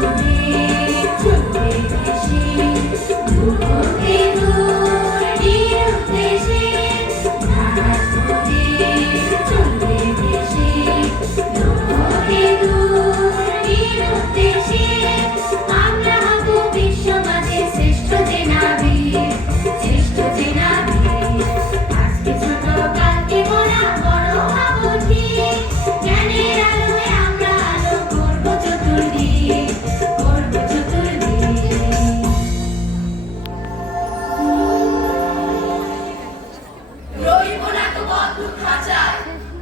Hallelujah.